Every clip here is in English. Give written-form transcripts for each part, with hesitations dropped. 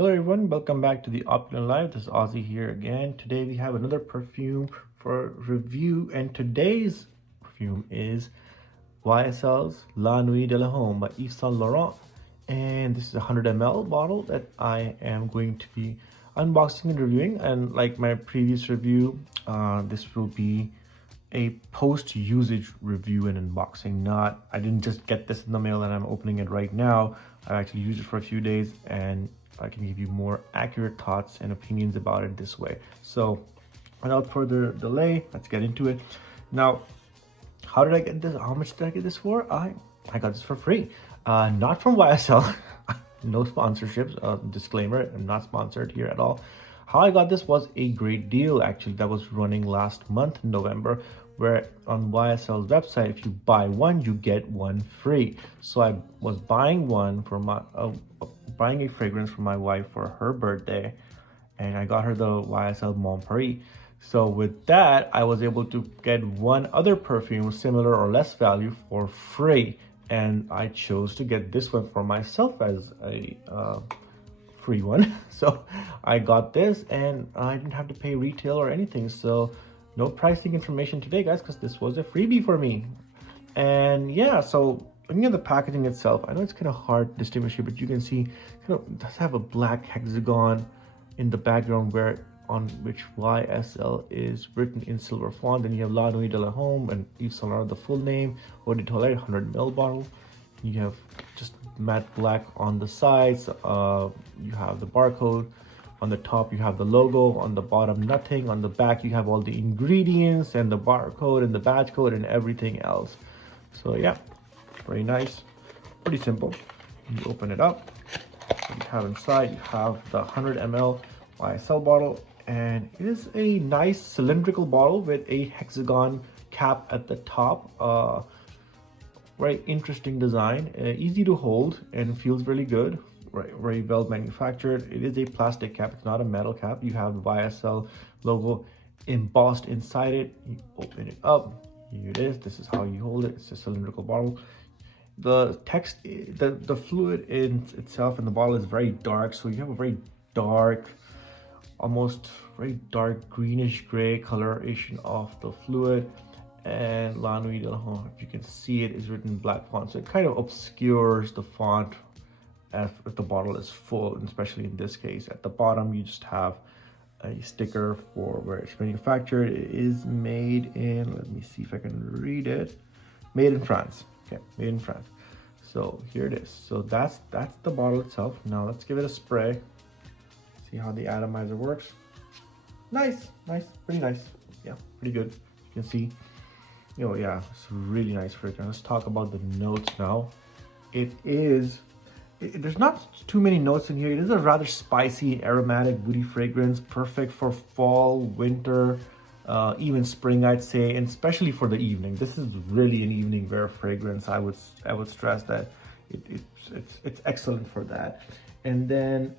Hello everyone, welcome back to the Opulent Live. This is Ozzy here again. Today we have another perfume for review, and today's perfume is YSL's La Nuit De L'Homme by YvesSaintLaurent. And this is a 100 ml bottle that I am going to be unboxing and reviewing. And like my previous review, this will be a post-usage review and unboxing. I didn't just get this in the mail and I'm opening it right now. I actually used it for a few days and I can give you more accurate thoughts and opinions about it this way. So without further delay, let's get into it. Now, how did I get this? How much did I get this for? I got this for free. Not from YSL. No sponsorships. Disclaimer, I'm not sponsored here at all. How I got this was a great deal actually that was running last month in November, where on YSL's website, if you buy one, you get one free. So I was buying one for my buying a fragrance for my wife for her birthday, and I got her the YSL Mon Paris. So with that, I was able to get one other perfume similar or less value for free, and I chose to get this one for myself as a free one. So I got this and I didn't have to pay retail or anything, so no pricing information today guys, because this was a freebie for me. And yeah, so looking at the packaging itself, I know it's kind of hard to distinguish here, but you can see it does have a black hexagon in the background where on which YSL is written in silver font. Then you have La Nuit De L'Homme and YvesSaintLaurent, the full name, Eau de Toilette 100 ml bottle. You have just matte black on the sides. You have the barcode. On the top, you have the logo. On the bottom, nothing. On the back, you have all the ingredients and the barcode and the batch code and everything else. So yeah, very nice. Pretty simple. You open it up. What you have inside, you have the 100 ml YSL bottle. And it is a nice cylindrical bottle with a hexagon cap at the top. Very interesting design, easy to hold and feels really good. Right, very well manufactured. It is a plastic cap, it's not a metal cap. You have the YSL logo embossed inside it. You open it up, here it is. This is how you hold it. It's a cylindrical bottle. The text, the fluid in itself in the bottle is very dark, so you have a very dark, almost very dark greenish gray coloration of the fluid. And La Nuit De L'Homme, if you can see it, is written in black font, so it kind of obscures the font if the bottle is full, and especially in this case. At the bottom, you just have a sticker for where it's manufactured. It is made in, let me see if I can read it, made in France. Okay, made in France. So here it is. So that's the bottle itself. Now let's give it a spray, see how the atomizer works. Nice, pretty nice. Yeah, pretty good. You can see, yeah, it's really nice fragrance. Let's talk about the notes now. There's not too many notes in here. It is a rather spicy, aromatic, woody fragrance, perfect for fall, winter, even spring, I'd say, and especially for the evening. This is really an evening wear fragrance. I would stress that it's excellent for that. And then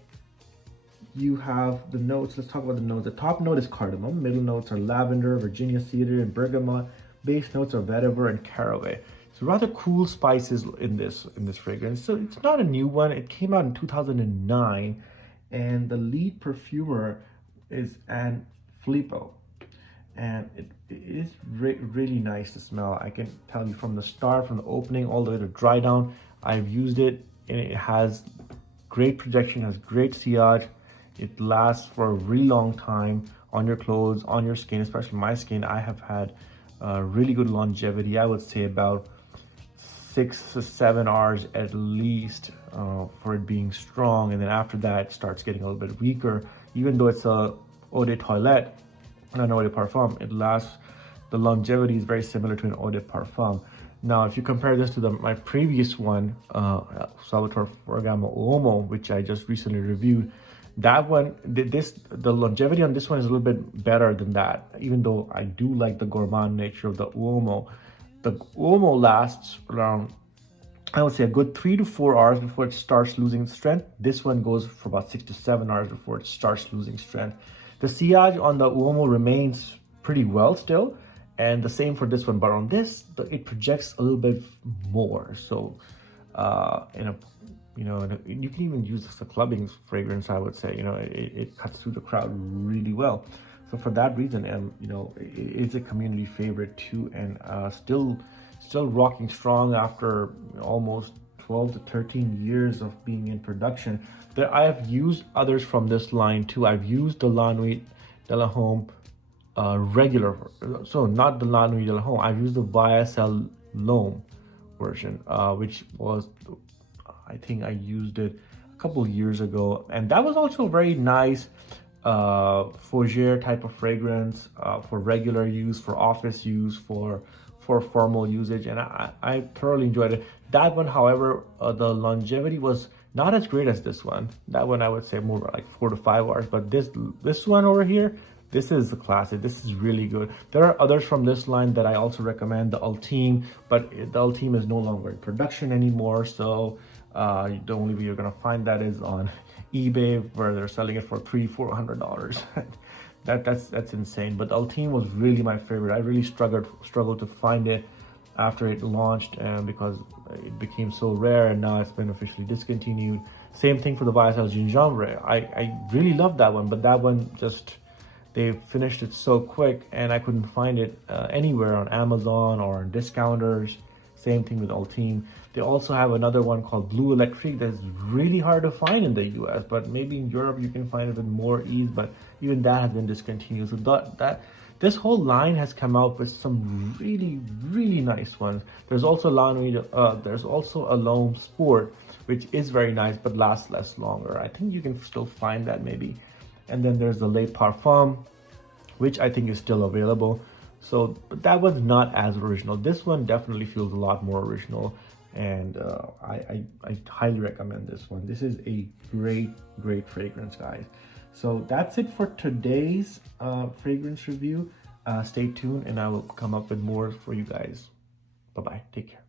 you have the notes. Let's talk about the notes. The top note is cardamom. Middle notes are lavender, Virginia cedar, and bergamot. Base notes are vetiver and caraway. So rather cool spices in this fragrance. So it's not a new one. It came out in 2009, and the lead perfumer is Anne Filippo, and it is really nice to smell. I can tell you from the start, from the opening all the way to dry down. I've used it, and it has great projection, has great sillage. It lasts for a really long time on your clothes, on your skin, especially my skin. I have had really good longevity. I would say about 6 to 7 hours at least for it being strong, and then after that it starts getting a little bit weaker. Even though it's a eau de toilette and an eau de parfum, it lasts, the longevity is very similar to an eau de parfum. Now if you compare this to my previous one, Salvatore Ferragamo Uomo, which I just recently reviewed, that one, the longevity on this one is a little bit better than that. Even though I do like the gourmand nature of the Uomo, the Uomo lasts around, I would say, a good 3 to 4 hours before it starts losing strength. This one goes for about 6 to 7 hours before it starts losing strength. The sillage on the Uomo remains pretty well still, and the same for this one, but on this, it projects a little bit more. So you know, and you can even use this as a clubbing fragrance, I would say. You know, it cuts through the crowd really well. So for that reason, you know, it's a community favorite too, and still rocking strong after almost 12 to 13 years of being in production. There, I have used others from this line too. I've used the Lanuit De L'Homme regular, so not the Lanuit De L'Homme. I've used the YSL L'Homme version, which was, I think I used it a couple years ago, and that was also very nice fougere type of fragrance for regular use, for office use, for formal usage, and I thoroughly enjoyed it. That one, however, the longevity was not as great as this one. That one I would say more like 4 to 5 hours, but this one over here, this is the classic. This is really good. There are others from this line that I also recommend, the Ultime, but the Ultime is no longer in production anymore, so the only way you're gonna find that is on eBay, where they're selling it for $300-400. That's insane. But the Ultime was really my favorite. I really struggled to find it after it launched, because it became so rare, and now it's been officially discontinued. Same thing for the YSL Gingembre. I really loved that one, but that one just, they finished it so quick, and I couldn't find it anywhere on Amazon or on discounters. Same thing with Ultime. They also have another one called Blue Electric that's really hard to find in the US, but maybe in Europe you can find it with more ease, but even that has been discontinued. So this whole line has come out with some really nice ones. There's also there's also a L'Homme Sport, which is very nice but lasts less longer. I think you can still find that maybe. And then there's the Le Parfum, which I think is still available. So, but that one's not as original. This one definitely feels a lot more original, and I highly recommend this one. This is a great fragrance, guys. So that's it for today's fragrance review. Stay tuned, and I will come up with more for you guys. Bye bye. Take care.